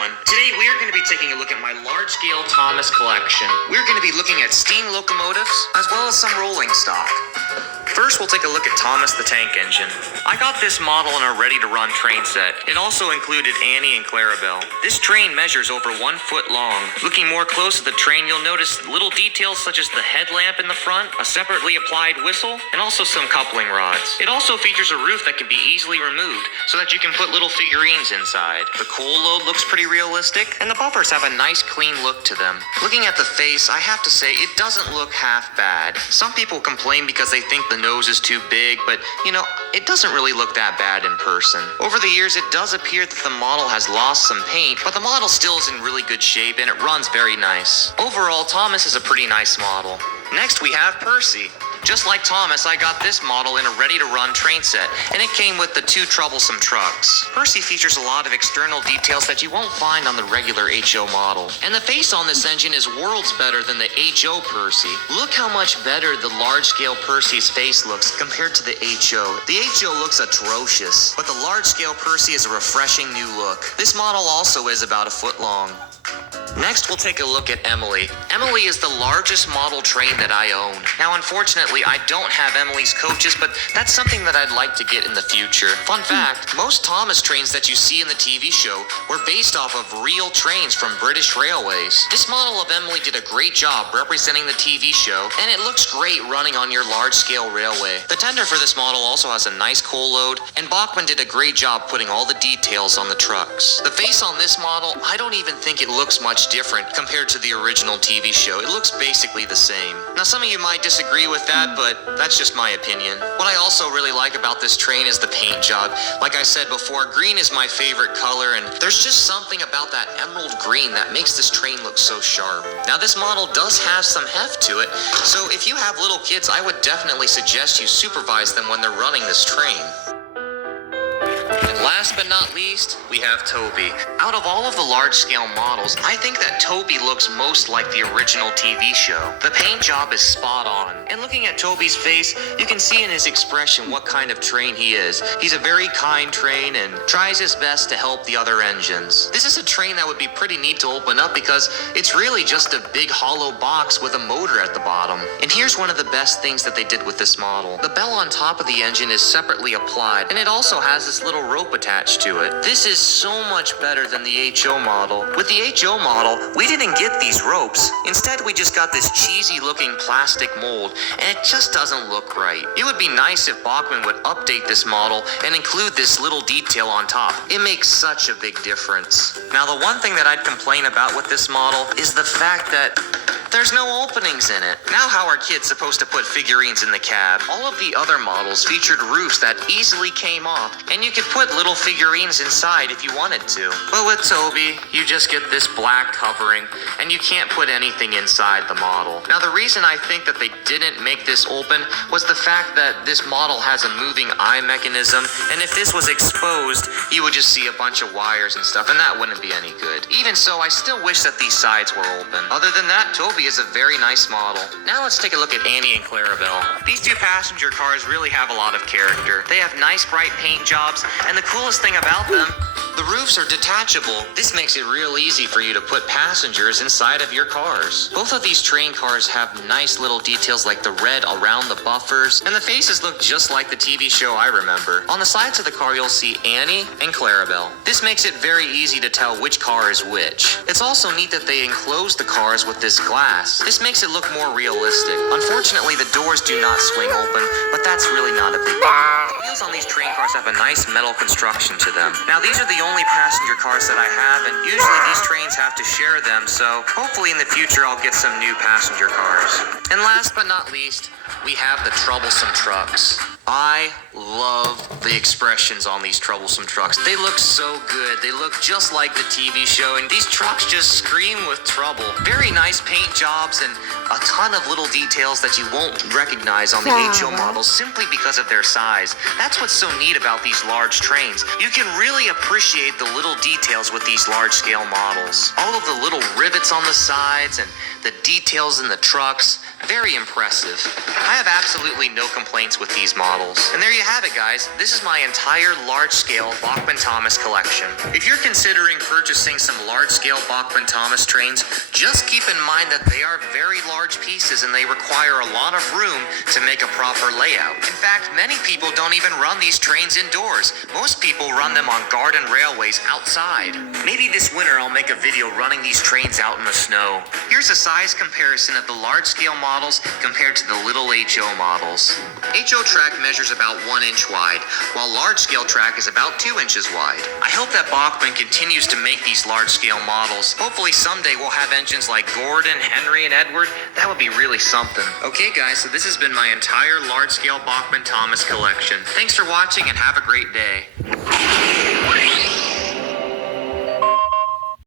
everyone. Today we are going to be taking a look at my large-scale Thomas collection. We're going to be looking at steam locomotives, as well as some rolling stock. First, we'll take a look at Thomas the Tank Engine. I got this model in a ready-to-run train set. It also included Annie and Clarabelle. This train measures over 1 foot long. Looking more close at the train, you'll notice little details such as the headlamp in the front, a separately applied whistle, and also some coupling rods. It also features a roof that can be easily removed so that you can put little figurines inside. The coal load looks pretty realistic, and the bumpers have a nice clean look to them. Looking at the face, I have to say it doesn't look half bad. Some people complain because they think the nose is too big, but it doesn't really look that bad in person. Over the years, it does appear that the model has lost some paint, but the model still is in really good shape and it runs very nice. Overall, Thomas is a pretty nice model. Next, we have Percy. Just like Thomas, I got this model in a ready-to-run train set, and it came with the 2 troublesome trucks. Percy features a lot of external details that you won't find on the regular HO model. And the face on this engine is worlds better than the HO Percy. Look how much better the large-scale Percy's face looks compared to the HO. The HO looks atrocious, but the large-scale Percy is a refreshing new look. This model also is about 1 foot long. Next, we'll take a look at Emily. Emily is the largest model train that I own. Now, unfortunately, I don't have Emily's coaches, but that's something that I'd like to get in the future. Fun fact, most Thomas trains that you see in the TV show were based off of real trains from British Railways. This model of Emily did a great job representing the TV show, and it looks great running on your large-scale railway. The tender for this model also has a nice coal load, and Bachmann did a great job putting all the details on the trucks. The face on this model, I don't even think it looks much different compared to the original TV show. It looks basically the same. Now, some of you might disagree with that, but that's just my opinion. What I also really like about this train is the paint job. Like I said before, green is my favorite color, and there's just something about that emerald green that makes this train look so sharp. Now, this model does have some heft to it, so if you have little kids, I would definitely suggest you supervise them when they're running this train. And last but not least, we have Toby. Out of all of the large-scale models, I think that Toby looks most like the original TV show. The paint job is spot on. And looking at Toby's face, you can see in his expression what kind of train he is. He's a very kind train and tries his best to help the other engines. This is a train that would be pretty neat to open up because it's really just a big hollow box with a motor at the bottom. And here's one of the best things that they did with this model. The bell on top of the engine is separately applied, and it also has this little rope attached to it. This is so much better than the HO model. With the HO model, we didn't get these ropes. Instead, we just got this cheesy looking plastic mold, and it just doesn't look right. It would be nice if Bachmann would update this model and include this little detail on top. It makes such a big difference. Now, the one thing that I'd complain about with this model is the fact that there's no openings in it. Now how are kids supposed to put figurines in the cab? All of the other models featured roofs that easily came off, and you could put little figurines inside if you wanted to. But with Toby, you just get this black covering, and you can't put anything inside the model. Now the reason I think that they didn't make this open was the fact that this model has a moving eye mechanism, and if this was exposed, you would just see a bunch of wires and stuff, and that wouldn't be any good. Even so, I still wish that these sides were open. Other than that, Toby is a very nice model. Now let's take a look at Annie and Clarabelle. These 2 passenger cars really have a lot of character. They have nice bright paint jobs, and the coolest thing about them, the roofs are detachable. This makes it real easy for you to put passengers inside of your cars. Both of these train cars have nice little details like the red around the buffers, and the faces look just like the TV show I remember. On the sides of the car, you'll see Annie and Clarabelle. This makes it very easy to tell which car is which. It's also neat that they enclose the cars with this glass. This makes it look more realistic. Unfortunately, the doors do not swing open, but that's really not a big deal. The wheels on these train cars have a nice metal construction to them. Now, these are the only passenger cars that I have, and usually these trains have to share them, so hopefully in the future I'll get some new passenger cars. And last but not least, we have the troublesome trucks. I love the expressions on these troublesome trucks. They look so good. They look just like the TV show, and these trucks just scream with trouble. Very nice paint jobs and a ton of little details that you won't recognize on the HO models simply because of their size. That's what's so neat about these large trains. You can really appreciate the little details with these large-scale models. All of the little rivets on the sides and the details in the trucks, Very impressive. I have absolutely no complaints with these models. And there you have it, guys. This is my entire large-scale Bachmann-Thomas collection. If you're considering purchasing some large-scale Bachmann-Thomas trains, just keep in mind that they are very large pieces and they require a lot of room to make a proper layout. In fact, many people don't even run these trains indoors. Most people run them on garden railways outside. Maybe this winter I'll make a video running these trains out in the snow. Here's a size comparison of the large-scale models compared to the little HO models. HO track measures about 1 inch wide, while large-scale track is about 2 inches wide. I hope that Bachmann continues to make these large-scale models. Hopefully someday we'll have engines like Gordon, Henry, and Edward. That would be really something. Okay guys, so this has been my entire large-scale Bachmann-Thomas collection. Thanks for watching and have a great day.